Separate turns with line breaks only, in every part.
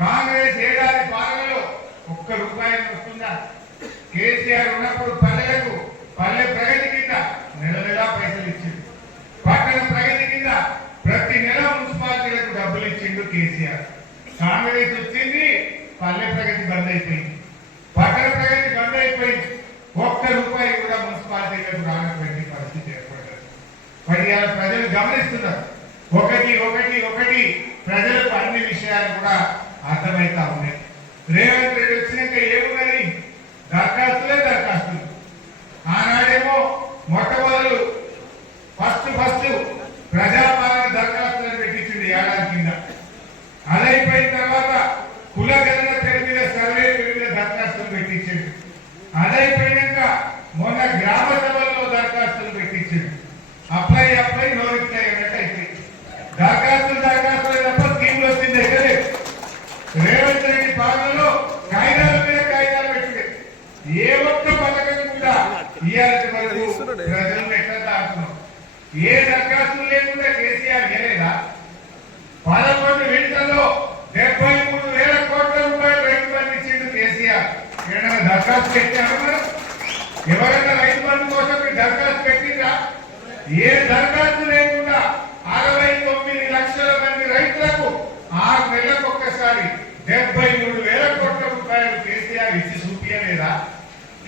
కాంగ్రెస్ ఏడాది పాలనలో ఒక్క రూపాయి వస్తుందా? కేసీఆర్ ఉన్నప్పుడు పల్లెలకు పల్లె ప్రగతి కింద నెల నెలా పైసలు ఇచ్చింది పట్టణ ప్రగతి కింద ప్రతి నెల మున్సిపాలిటీలకు డబ్బులు ఇచ్చిండు కేసీఆర్. కాంగ్రెస్ వచ్చింది పల్లె ప్రగతి బంద్ అయిపోయింది. పట్టణ ప్రగతి బంద్ అయిపోయింది. ఒక్క రూపాయి కూడా మున్సిపాలిటీలకు రానటువంటి పరిస్థితి ఏర్పడ్డది మరి ప్రజలు గమనిస్తున్నారు. ఒకటి ఒకటి ఒకటి ప్రజలకు అన్ని విషయాలు కూడా అర్థమవుతా ఉన్నాయి రేవంత్ రెడ్డి వచ్చినాక ఏమున్నది? దరఖాస్తులే దరఖాస్తులు. ఆనాడేమో మొట్ట ఫస్ట్ ఫస్ట్ ప్రజాపాలన దరఖాస్తులను పెట్టించింది ఏడాది కింద అదైపోయిన తర్వాత కులగణన పేరు మీద సర్వే పేరు మీద దరఖాస్తులు పెట్టించింది అదైపోయినాక మొన్న గ్రామ సభల్లో దరఖాస్తులు పెట్టించింది అప్లై అప్లై నో రిప్లై అన్నట్టు అయిపోయింది దరఖాస్తులు దరఖాస్తులు తప్ప స్కీములు వచ్చింది అయితే లేదు. రేవంత్ రెడ్డి పాలనలో కాగితాల మీద కాగితాలు పెట్టింది ఏ ఒక్క పథకం కూడా ఇయ్యాల్సి వరకు ప్రజలను ఎట్లా దాటుతున్నాం ఏ దరఖాస్తు లేకుండా కేసీఆర్ చేయలేదా? పదకొండు వింటల్లో డెబ్బై మూడు వేల కోట్ల రూపాయలు రైతు బంధు ఇచ్చిండు కేసీఆర్. ఏమైనా దరఖాస్తు పెట్టారు ఎవరైనా రైతు బంధు కోసం దరఖాస్తు పెట్టిందా ఏ దరఖాస్తు లేకుండా అరవై తొమ్మిది లక్షల మంది రైతులకు ఆరు నెలలకు ఒక్కసారి డెబ్బై మూడు వేల కోట్ల రూపాయలు కేసీఆర్ ఇచ్చి చూపించలేదా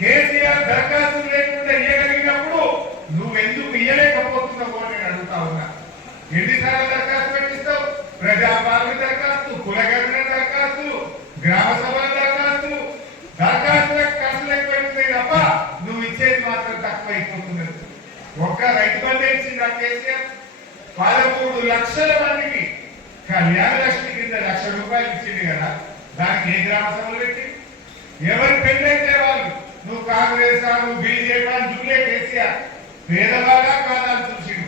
కేసీఆర్ దరఖాస్తు లేకుండా ఇయ్యగలిగినప్పుడు నువ్వు ఎందుకు ఇయ్యలేకపోతున్నావు అని నేను అడుగుతా ఉన్నా ఎన్నిసార్లు దరఖాస్తు పెట్టిస్తావు ప్రజాపాలన దరఖాస్తు కులగణన దరఖాస్తులు గ్రామ సభల దరఖాస్తులు దరఖాస్తులకు ఖర్చులు ఎక్కువైపోతాయి తప్ప నువ్వు ఇచ్చేది మాత్రం తక్కువ అయిపోతున్నది ఒక్క రైతు బంధు ఇచ్చింది ఆ కేసీఆర్. పదమూడు లక్షల మందికి కళ్యాణ లక్ష్మి కింద లక్ష రూపాయలు ఇచ్చింది కదా దానికి ఏ గ్రామ సభలు పెట్టి? ఎవరి పెళ్ళైతే వాళ్ళు? నువ్వు కాంగ్రెస్ నువ్వు బీజేపీ అని దుర్లే కేసీఆర్. పేదవాళ్ళ కాదని చూసిండు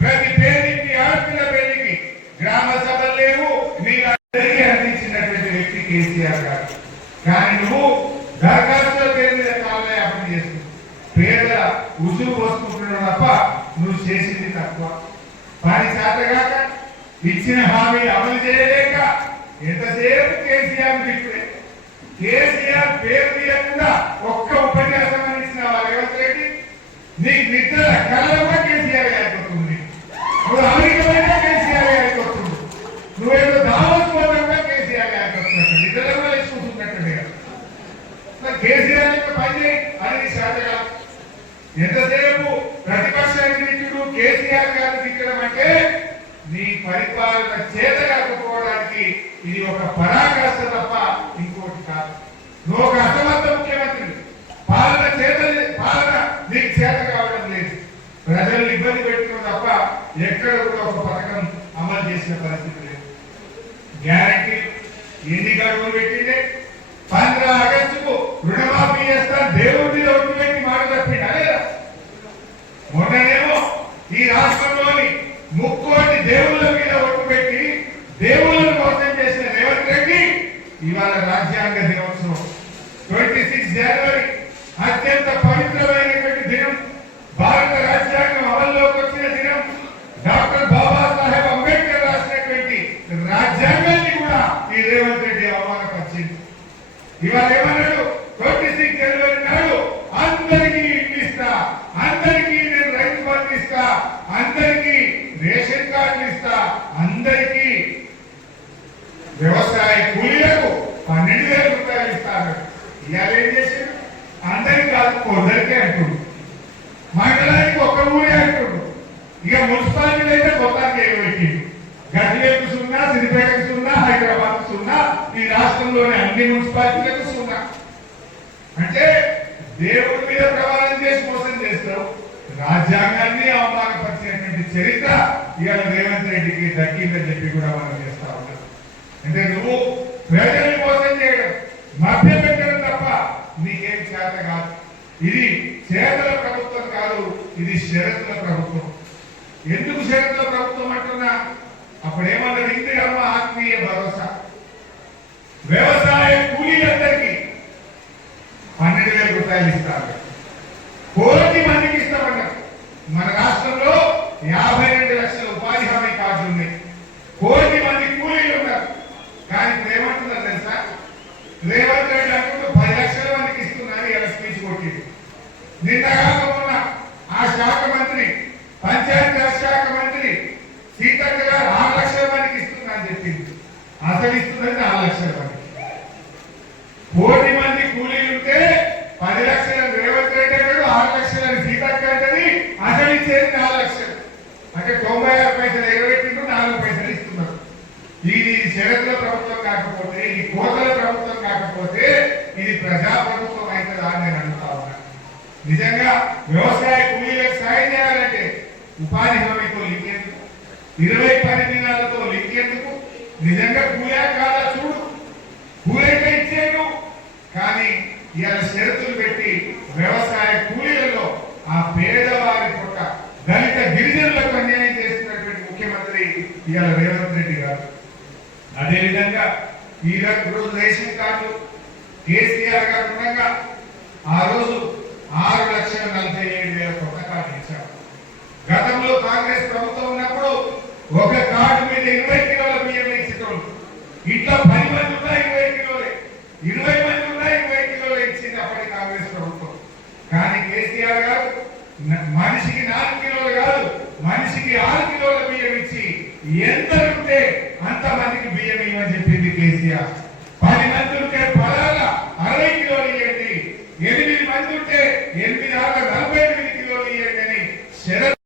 ప్రతి పేరుకి ఆడపిల్ల పెళ్ళికి గ్రామ సభలు లేవు నీకు అందరికీ అందించినటువంటి వ్యక్తి కేసీఆర్ గారు కానీ నువ్వు దరఖాస్తుల పేరు మీద అప్పుడు చేస్తున్నావు. పేదల ఉసురు పోసుకుంటున్నావు తప్ప నువ్వు చేసింది తక్కువ. పని చేతగాక ఇచ్చిన హామీ అమలు చేయలేక ఎంతసేపు కేసీఆర్ తిప్పుడే కేసీఆర్ పేరు తీయకుండా ఒక్క ఉపన్యాసం అని ఇచ్చిన రేవంత్ రెడ్డి నీకు నిద్ర కళ్ళ కూడా కేసీఆర్ అయిపోతుంది నువ్వు అమెరికమైన కేసీఆర్ అయిపోతుంది నువ్వేదో దావత్ పోతంగా కేసీఆర్ అయిపోతున్నట్టు నిద్రలో వేసుకుంటున్నట్టు మరి కేసీఆర్ యొక్క పని చేయి అది నీ శాతగా ఎంతసేపు ప్రతిపక్షానికి తిట్టుడు కల్పించడం అంటే నీ పరిపాలన చేత కాకపోవడానికి ఇది ఒక పరాకాష్ట తప్ప ఇంకోటి కాదు. నువ్వు ఒక అసమర్థ ముఖ్యమంత్రి పాలన చేత పాలన నీకు చేత కావడం లేదు. ప్రజల్ని ఇబ్బంది పెట్టుకున్న తప్ప ఎక్కడ కూడా ఒక పథకం అమలు చేసిన పరిస్థితి లేదు. గ్యారంటీ ఎన్ని గడువులు పెట్టింది? పంద్ర ఆగస్టుకు రుణమాఫీ చేస్తా దేవుడు మీద ఒట్టు పెట్టి మాట తప్పిండా లేదా మొన్ననేమో ఈ రాష్ట్రంలోని ముక్కోటి దేవుళ్ళ మీద ఒట్టు పెట్టి దేవుళ్ళను మోసం చేసిన రేవంత్ రెడ్డి ఇవాళ రాజ్యాంగ దినోత్సవం ట్వంటీ సిక్స్ జనవరి అత్యంత పవిత్రమైనటువంటి దినం భారత రాజ్యాంగం అమల్లోకి వచ్చిన దినం డాక్టర్ బాబాసాహెబ్ అంబేద్కర్ రాసినటువంటి రాజ్యాంగాన్ని కూడా ఈ రేవంత్ రెడ్డి అవమానపరిచింది ఇవాళ ఏమన్నాడు ట్వంటీ సిక్స్ జనవరి నాడు అందరికీ ఇల్లు ఇస్తా అందరికీ నేను రైతు బంధు ఇస్తా అందరికీ రేషన్ కార్డులు ఇస్తా అందరికీ వ్యవసాయ కూలీలకు పన్నెండు వేల రూపాయలు ఇస్తారు ఇవాళ ఏం చేశారు అందరికి కాదు కొందరికే అంటుండు. మండలానికి ఒక ఊరే అంటుండు. ఇక మున్సిపాలిటీ అయితే మొత్తానికి ఏమైపోయింది గడ్డి సున్నా సిద్దిపేటకు సున్నా హైదరాబాద్ సున్నా ఈ రాష్ట్రంలోని అన్ని మున్సిపాలిటీలకు సున్నా అంటే దేవుడి మీద ప్రమాణం చేసి మోసం చేస్తావు రాజ్యాంగాన్ని అవమానపరిచినటువంటి చరిత్ర ఇవాళ రేవంత్ రెడ్డికి దక్కిందని చెప్పి కూడా మనం చేస్తా ఉన్నాం అంటే నువ్వు ప్రజల్ని మోసం చేయడం మభ్య పెట్టడం తప్ప నీకేం చేత కాదు. ఇది చేతల ప్రభుత్వం కాదు ఇది షరతుల ప్రభుత్వం. ఎందుకు షరతుల ప్రభుత్వం అంటున్నా? అప్పుడు ఏమన్నది ఇందిరమ్మ ఆత్మీయ భరోసా. వ్యవసాయ కూలీలందరికీ పన్నెండు వేల రూపాయలు ఇస్తారు కోటి మందికి ఇస్తామన్నారు మన రాష్ట్రంలో యాభై రెండు లక్షల ఉపాధి హామీ కార్డులు ఉన్నాయి కోటి మంది కూలీలు ఉన్నారు కానీ ఇప్పుడు ఏమంటున్నారు అసలు ఇస్తున్నది నాలుగు లక్షల మంది కోటి మంది కూలీలు ఉంటే పది లక్షల రేవంత్ రెడ్డి అంటాడు ఆరు లక్షల సీతక్క అంటది అసలు ఇచ్చేది నాలుగు లక్షలు అంటే తొంభై ఆరు పైసలు ఎగబెట్టింటూ నాలుగు పైసలు ఇస్తున్నారు ఇది షరతుల ప్రభుత్వం కాకపోతే ఈ కోతల ప్రభుత్వం కాకపోతే ఇది ప్రజా ప్రభుత్వం అవుతుందా అని నేను అడుగుతా ఉన్నా. నిజంగా వ్యవసాయ కూలీలకు సాయం చేయాలంటే ఉపాధి హామీతో లింక్ ఎందుకు ఇరవై పది దినాలతో లింక్ ఎందుకు నిజంగా కూలా కాదా చూడు. కూలైతే ఇచ్చేయను కానీ ఇలా షరతులు పెట్టి వ్యవసాయ కూలీలలో ఆ పేదవారి పొట్ట దళిత గిరిజనులకు అన్యాయం చేస్తున్నటువంటి ముఖ్యమంత్రి ఇవాళ రేవంత్ రెడ్డి గారు అదేవిధంగా ఈ రోజు రేషన్ కార్డు కేసీఆర్ గారు ఉండగా ఆ రోజు ఆరు లక్షల నలభై ఏడు వేల కొత్త కార్డు ఇచ్చారు. గతంలో కాంగ్రెస్ ప్రభుత్వం ఉన్నప్పుడు ఒక కార్డు మీద ఇరవై కిలోల బియ్యం ఇచ్చేటోళ్ళు ఇట్లా పది మంది ఉన్నా ఇరవై కిలోలే. ఇరవై మంది ఉన్నా ఇరవై కిలోలు ఇచ్చింది అప్పటి కాంగ్రెస్ ప్రభుత్వం. కానీ కేసీఆర్ గారు మనిషికి నాలుగు కిలోలు కాదు మనిషికి ఆరు కిలోల బియ్యం ఇచ్చి ఎంత ఉంటే అంత మందికి బియ్యం ఇవ్వని చెప్పింది కేసీఆర్